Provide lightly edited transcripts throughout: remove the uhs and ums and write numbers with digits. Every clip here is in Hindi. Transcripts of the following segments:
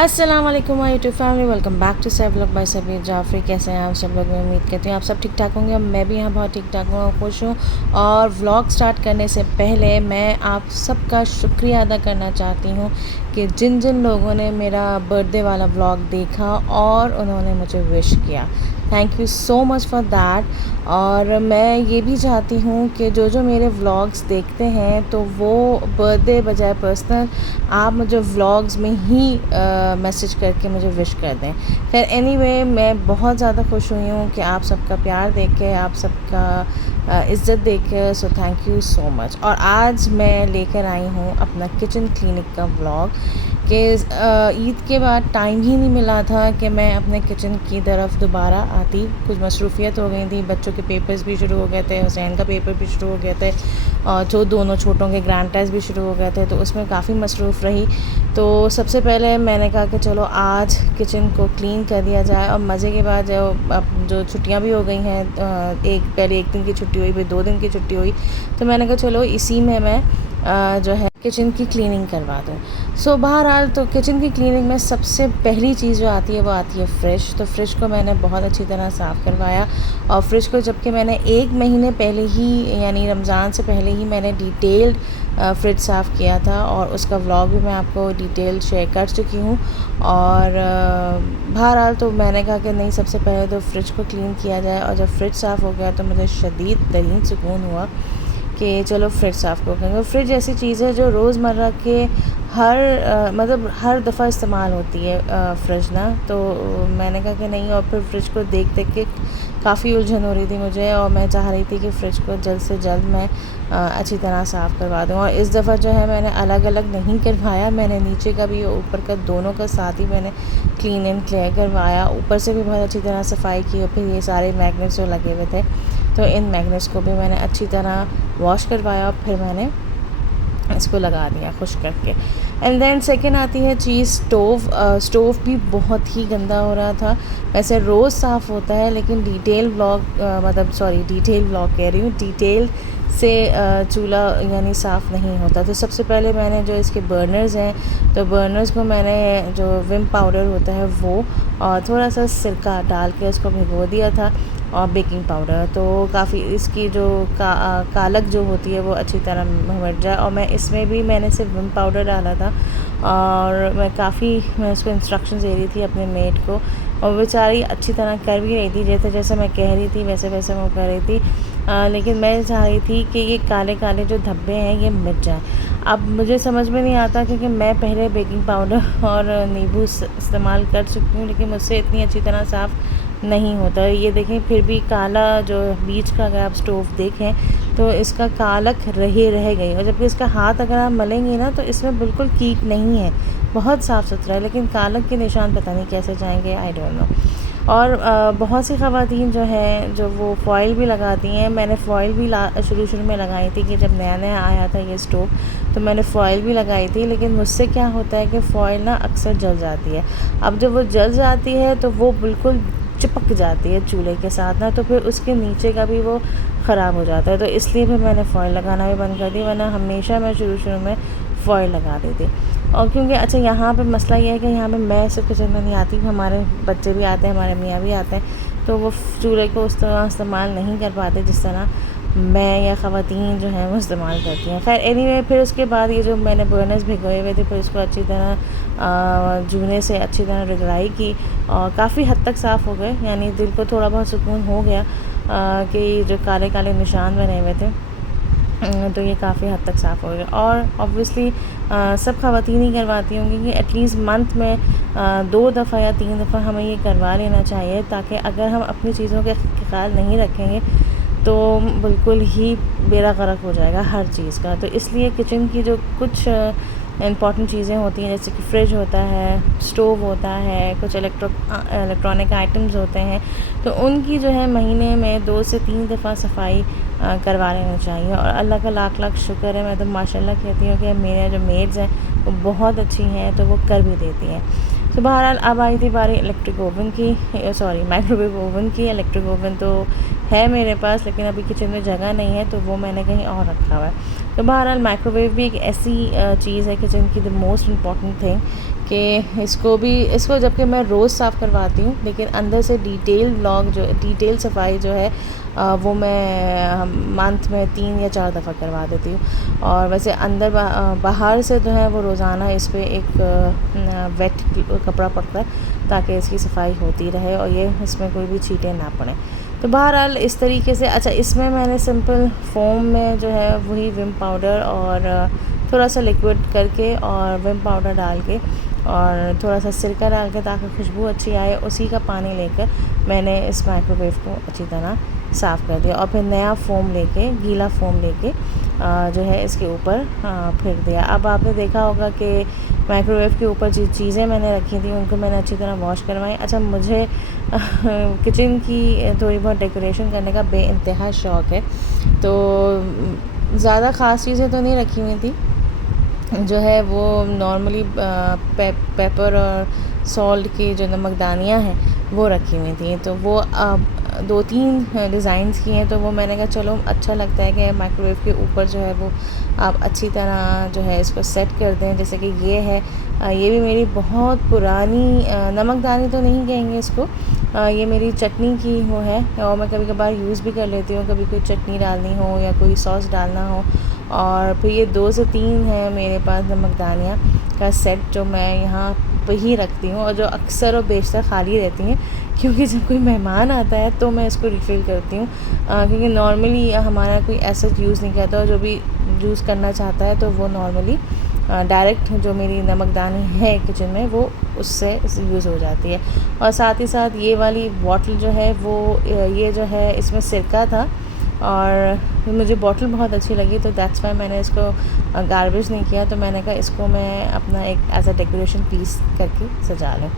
अस्सलाम वालेकुम my YouTube family, welcome back to Saif vlog by Sabir Jafri. कैसे हैं आप सब लोग? मैं उम्मीद करती हूँ आप सब ठीक ठाक होंगे। मैं भी यहाँ बहुत ठीक ठाक हूँ और खुश हूँ। और व्लॉग स्टार्ट करने से पहले मैं आप सबका शुक्रिया अदा करना चाहती हूँ कि जिन जिन लोगों ने मेरा बर्थडे वाला व्लॉग देखा और उन्होंने मुझे विश किया, thank you so much for that. और मैं ये भी चाहती हूँ कि जो जो मेरे व्लॉग्स देखते हैं तो वो बर्थडे बजाय पर्सनल आप मुझे व्लॉग्स में ही मैसेज करके मुझे विश कर दें। खैर एनीवे, मैं बहुत ज़्यादा खुश हुई हूँ कि आप सबका प्यार देख के, आप सबका इज़्ज़त देख के, so thank you so much. और आज मैं लेकर आई हूँ अपना किचन क्लिनिक का व्लॉग कि ईद के बाद टाइम ही नहीं मिला था कि मैं अपने किचन की तरफ दोबारा आती। कुछ मसरूफ़ियत हो गई थी, बच्चों के पेपर्स भी शुरू हो गए थे, हुसैन का पेपर भी शुरू हो गए थे और जो दोनों छोटों के ग्रैंड टेस्ट भी शुरू हो गए थे, तो उसमें काफ़ी मसरूफ़ रही। तो सबसे पहले मैंने कहा कि चलो आज किचन को क्लीन कर दिया जाए। और मज़े की बात है, अब जो छुट्टियां भी हो गई हैं, पहले एक दिन की छुट्टी हुई, फिर 2 दिन की छुट्टी हुई, तो मैंने कहा चलो इसी में मैं जो है किचन की क्लीनिंग करवा दूँ। सो बहरहाल तो किचन की क्लीनिंग में सबसे पहली चीज़ जो आती है वो आती है फ़्रिज। तो फ्रिज को मैंने बहुत अच्छी तरह साफ़ करवाया। और फ्रिज को जबकि मैंने 1 महीने पहले ही, यानी रमज़ान से पहले ही मैंने डिटेल्ड फ्रिज साफ़ किया था और उसका व्लॉग भी मैं आपको डिटेल शेयर कर चुकी हूँ। और बहरहाल तो मैंने कहा कि नहीं, सबसे पहले तो फ्रिज को क्लीन किया जाए। और जब फ्रिज साफ़ हो गया तो मुझे शदीद तरीन सुकून हुआ कि चलो फ्रिज साफ़ कर देंगे। फ्रिज ऐसी चीज़ है जो रोज़मर्रा के मतलब हर दफ़ा इस्तेमाल होती है फ्रिज ना। तो मैंने कहा कि नहीं, और फिर फ्रिज को देख देख के काफ़ी उलझन हो रही थी मुझे और मैं चाह रही थी कि फ़्रिज को जल्द से जल्द मैं अच्छी तरह साफ़ करवा दूँ। और इस दफ़ा जो है मैंने अलग अलग नहीं करवाया, मैंने नीचे का भी ऊपर का दोनों का साथ ही मैंने क्लीन एंड क्लियर करवाया। ऊपर से भी बहुत अच्छी तरह सफाई की और फिर ये सारे मैग्नेट्स जो लगे हुए थे, तो इन मैग्नेट्स को भी मैंने अच्छी तरह वॉश करवाया और फिर मैंने इसको लगा दिया खुश करके। एंड देन सेकंड आती है चीज़ स्टोव। स्टोव भी बहुत ही गंदा हो रहा था। वैसे रोज़ साफ़ होता है लेकिन डिटेल व्लॉग कह रही हूँ, डिटेल से चूल्हा यानी साफ़ नहीं होता। तो सबसे पहले मैंने जो इसके बर्नर्स हैं, तो बर्नर्स को मैंने जो विम पाउडर होता है वो और थोड़ा सा सिरका डाल के उसको भिगो दिया था और बेकिंग पाउडर, तो काफ़ी इसकी जो कालक जो होती है वो अच्छी तरह मिट जाए। और मैं इसमें भी मैंने सिर्फ विम पाउडर डाला था और मैं उसको इंस्ट्रक्शंस दे रही थी अपने मेड को और बेचारी अच्छी तरह कर भी रही थी, जैसे जैसे मैं कह रही थी वैसे वैसे वो कर रही थी। लेकिन मैं चाह रही थी कि ये काले काले जो धब्बे हैं ये मिट जाएँ। अब मुझे समझ में नहीं आता क्योंकि मैं पहले बेकिंग पाउडर और नींबू इस्तेमाल कर चुकी हूँ, लेकिन मुझसे इतनी अच्छी तरह साफ़ नहीं होता। ये देखें, फिर भी काला जो बीच का अगर आप स्टोव देखें तो इसका कालक रह गई। और जबकि इसका हाथ अगर आप मलेंगे ना तो इसमें बिल्कुल कीट नहीं है, बहुत साफ़ सुथरा है, लेकिन कालक के निशान पता नहीं कैसे जाएंगे, आई डोंट नो। और बहुत सी ख़वातीन जो हैं जो वो फ़ॉइल भी लगाती हैं। मैंने फ़ॉइल भी शुरू में लगाई थी कि जब नया नया आया था ये स्टोव, तो मैंने फ़ॉइल भी लगाई थी, लेकिन मुझसे क्या होता है कि फ़ॉइल ना अक्सर जल जाती है। अब जब वो जल जाती है तो वो बिल्कुल चिपक जाती है चूल्हे के साथ ना, तो फिर उसके नीचे का भी वो ख़राब हो जाता है। तो इसलिए फिर मैंने फ़ॉइल लगाना भी बंद कर दी, वरना हमेशा मैं शुरू में फ़ॉइल लगा दी थी। और क्योंकि अच्छा यहाँ पे मसला ये है कि यहाँ पे मैं सिर्फ किचन में नहीं आती, हमारे बच्चे भी आते हैं, हमारे मियाँ भी आते हैं, तो वो चूल्हे को उस तरह इस्तेमाल नहीं कर पाते जिस तरह मैं या ख़वातीन जो हैं वो इस्तेमाल करती हैं। खैर एनीवे, फिर उसके बाद ये जो मैंने बर्नर्स भिगोए हुए थे फिर उसको अच्छी तरह जूने से अच्छी तरह रगड़ाई की और काफ़ी हद तक साफ़ हो गए, यानी दिल को थोड़ा बहुत सुकून हो गया कि जो काले काले निशान बने हुए थे तो ये काफ़ी हद तक साफ़ हो गया। और ऑब्वियसली सब ख़वातीन ही करवाती होंगी कि एटलीस्ट मंथ में 2 दफ़ा या 3 दफ़ा हमें ये करवा लेना चाहिए, ताकि अगर हम अपनी चीज़ों का ख्याल नहीं रखेंगे तो बिल्कुल ही बेड़ा गर्क हो जाएगा हर चीज़ का। तो इसलिए किचन की जो कुछ इम्पॉर्टेंट चीज़ें होती हैं, जैसे कि फ्रिज होता है, स्टोव होता है, कुछ इलेक्ट्रॉनिक आइटम्स होते हैं, तो उनकी जो है महीने में 2 से 3 दफ़ा सफाई करवा लेना चाहिए। और अल्लाह का लाख लाख शुक्र है, मैं तो माशाल्लाह कहती हूँ कि मेरे जो मेड्स हैं वो बहुत अच्छी हैं, तो वो कर भी देती हैं। तो बहरहाल अब आई थी बारी माइक्रोवेव ओवन की। इलेक्ट्रिक ओवन तो है मेरे पास, लेकिन अभी किचन में जगह नहीं है तो वो मैंने कहीं और रखा हुआ है। तो बहरहाल माइक्रोवेव भी एक ऐसी चीज़ है किचन की, द मोस्ट इम्पॉर्टेंट थिंग, कि इसको जबकि मैं रोज़ साफ़ करवाती हूँ, लेकिन अंदर से डिटेल सफाई जो है वो मैं मंथ में 3 या 4 दफ़ा करवा देती हूँ। और वैसे अंदर बाहर से जो है वो रोज़ाना इस पे एक वेट कपड़ा पड़ता है ताकि इसकी सफाई होती रहे और ये इसमें कोई भी छींटे ना पड़ें। तो बहरहाल इस तरीके से, अच्छा इसमें मैंने सिंपल फोम में जो है वही विम पाउडर और थोड़ा सा लिक्विड करके और विम पाउडर डाल के और थोड़ा सा सिरका डाल के ताकि खुशबू अच्छी आए, उसी का पानी लेकर मैंने इस माइक्रोवेव को अच्छी तरह साफ़ कर दिया और फिर नया फ़ोम लेके, गीला फ़ोम लेके जो है इसके ऊपर फेंक दिया। अब आपने देखा होगा कि माइक्रोवेव के ऊपर जो चीज़ें मैंने रखी थी उनको मैंने अच्छी तरह वॉश करवाई। अच्छा, मुझे किचन की थोड़ी बहुत डेकोरेशन करने का बेइंतहा शौक़ है, तो ज़्यादा ख़ास चीज़ें तो नहीं रखी हुई थी, जो है वो नॉर्मली पेपर और सॉल्ट की जो नमकदानियाँ हैं वो रखी हुई थी। तो वो 2-3 डिज़ाइंस की हैं, तो वो मैंने कहा चलो अच्छा लगता है कि माइक्रोवेव के ऊपर जो है वो आप अच्छी तरह जो है इसको सेट कर दें। जैसे कि ये है, ये भी मेरी बहुत पुरानी नमकदानी तो नहीं कहेंगे इसको, ये मेरी चटनी की वो है और मैं कभी कभार यूज़ भी कर लेती हूँ, कभी कोई चटनी डालनी हो या कोई सॉस डालना हो। और फिर ये 2 से 3 है मेरे पास नमकदानियाँ का सेट जो मैं यहाँ पे ही रखती हूँ और जो अक्सर और बेशतर खाली रहती हैं, क्योंकि जब कोई मेहमान आता है तो मैं इसको रिफ़िल करती हूँ, क्योंकि नॉर्मली हमारा कोई ऐसा यूज़ नहीं करता और जो भी यूज़ करना चाहता है तो वो नॉर्मली डायरेक्ट जो मेरी नमकदानी है किचन में वो उससे यूज़ हो जाती है। और साथ ही साथ ये वाली बॉटल जो है वो ये जो है इसमें सिरका था और मुझे बॉटल बहुत अच्छी लगी, तो दैट्स वाई मैंने इसको गार्बेज नहीं किया, तो मैंने कहा इसको मैं अपना एक एज अ डेकोरेशन पीस करके सजा लूँ।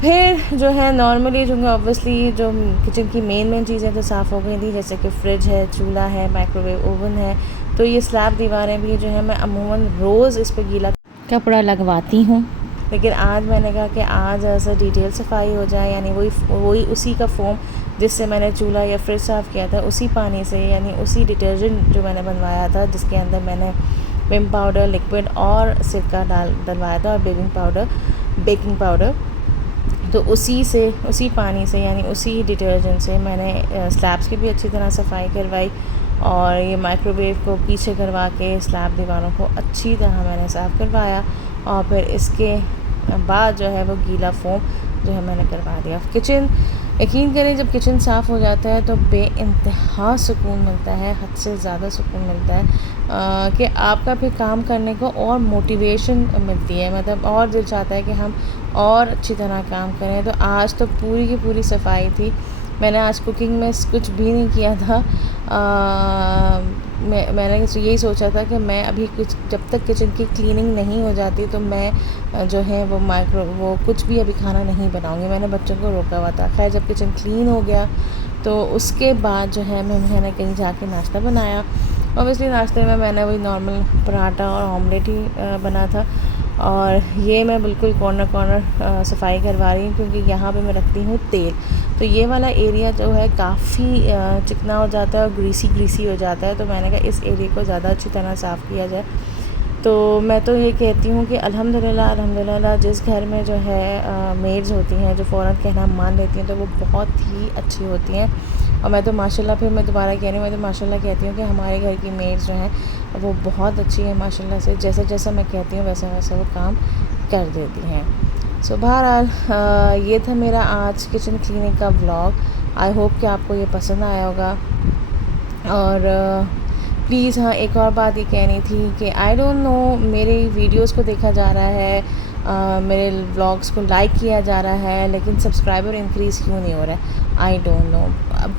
फिर जो है नॉर्मली जो ऑब्वियसली जो किचन की मेन चीज़ें तो साफ़ हो गई थी, जैसे कि फ्रिज है, चूल्हा है, माइक्रोवेव ओवन है। तो ये स्लैब दीवारें भी जो है मैं अमूमन रोज़ इस पर गीला कपड़ा लगवाती हूँ, लेकिन आज मैंने कहा कि आज ऐसा डिटेल सफाई हो जाए, यानी वही उसी का फोम जिससे मैंने चूल्हा या फ्रिज साफ़ किया था उसी पानी से, यानी उसी डिटर्जेंट जो मैंने बनवाया था जिसके अंदर मैंने विम पाउडर, लिक्विड और सिरका डलवाया था और बेकिंग पाउडर, तो उसी पानी से यानी उसी डिटर्जेंट से मैंने स्लैब्स की भी अच्छी तरह सफाई करवाई और ये माइक्रोवेव को पीछे करवा के स्लैब दीवारों को अच्छी तरह मैंने साफ़ करवाया और फिर इसके बाद जो है वो गीला फोम जो है मैंने करवा दिया। किचन, यकीन करें जब किचन साफ़ हो जाता है तो बेइंतहा सुकून मिलता है, हद से ज़्यादा सुकून मिलता है कि आपका फिर काम करने को और मोटिवेशन मिलती है, मतलब और दिल चाहता है कि हम और अच्छी तरह काम करें। तो आज तो पूरी की पूरी सफाई थी। मैंने आज कुकिंग में कुछ भी नहीं किया था, मैंने यही सोचा था कि मैं अभी कुछ जब तक किचन की क्लीनिंग नहीं हो जाती तो मैं जो है वो कुछ भी अभी खाना नहीं बनाऊंगी। मैंने बच्चों को रोका हुआ था। खैर जब किचन क्लीन हो गया तो उसके बाद जो है मैंने कहीं जाके नाश्ता बनाया। ऑब्वियसली नाश्ते में मैंने वही नॉर्मल पराठा और ऑमलेट ही बना था और ये मैं बिल्कुल कॉर्नर सफाई करवा रही हूँ क्योंकि यहाँ पे मैं रखती हूँ तेल, तो ये वाला एरिया जो है काफ़ी चिकना हो जाता है और ग्रीसी हो जाता है। तो मैंने कहा इस एरिया को ज़्यादा अच्छी तरह साफ़ किया जाए। तो मैं तो ये कहती हूँ कि अल्हम्दुलिल्लाह जिस घर में जो है मेड्स होती हैं जो फ़ौरन कहना मान लेती हैं तो वो बहुत ही अच्छी होती हैं। और मैं तो माशाल्लाह, फिर मैं दोबारा कह रही हूँ, मैं तो माशाल्लाह कहती हूँ कि हमारे घर की मेड्स जो हैं वो बहुत अच्छी है माशाल्लाह से, जैसा मैं कहती हूँ वैसा वो काम कर देती हैं। सो बहरहाल ये था मेरा आज किचन क्लीनिंग का व्लॉग। आई होप कि आपको ये पसंद आया होगा। और प्लीज़ हाँ, एक और बात ये कहनी थी कि आई डोंट नो मेरे वीडियोस को देखा जा रहा है, मेरे व्लॉग्स को लाइक किया जा रहा है, लेकिन सब्सक्राइबर इंक्रीज़ क्यों नहीं हो रहा है, आई डोंट नो।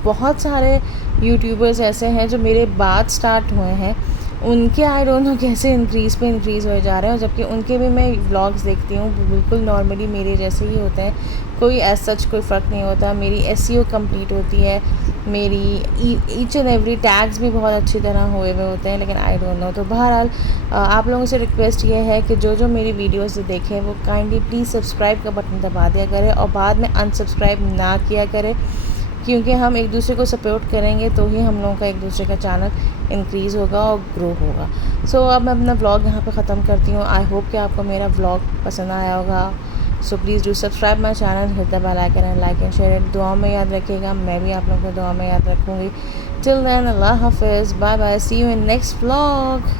बहुत सारे यूट्यूबर्स ऐसे हैं जो मेरे बाद स्टार्ट हुए हैं, उनके आई डोंट नो कैसे इंक्रीज़ हो जा रहे हैं, जबकि उनके भी मैं व्लॉग्स देखती हूँ, बिल्कुल नॉर्मली मेरे जैसे ही होते हैं, कोई एज सच कोई फ़र्क नहीं होता। मेरी एसईओ कंप्लीट होती है, मेरी ईच एंड एवरी टैग्स भी बहुत अच्छी तरह हुए होते हैं, लेकिन आई डोंट नो। तो बहरहाल आप लोगों से रिक्वेस्ट ये है कि जो मेरी वीडियोस देखें वो काइंडली प्लीज़ सब्सक्राइब का बटन दबा दिया करें और बाद में अनसब्सक्राइब ना किया करें, क्योंकि हम एक दूसरे को सपोर्ट करेंगे तो ही हम लोगों का एक दूसरे का चैनल इंक्रीज़ होगा और ग्रो होगा। सो अब मैं अपना व्लॉग यहाँ पे ख़त्म करती हूँ। आई होप कि आपको मेरा व्लॉग पसंद आया होगा। So please do subscribe my channel, hit the bell icon and like and share it. दुआ में याद रखिएगा, मैं भी आप लोगों को दुआ में याद रखूँगी। टिल देन, अल्लाह हाफिज़, bye bye, see you in next vlog.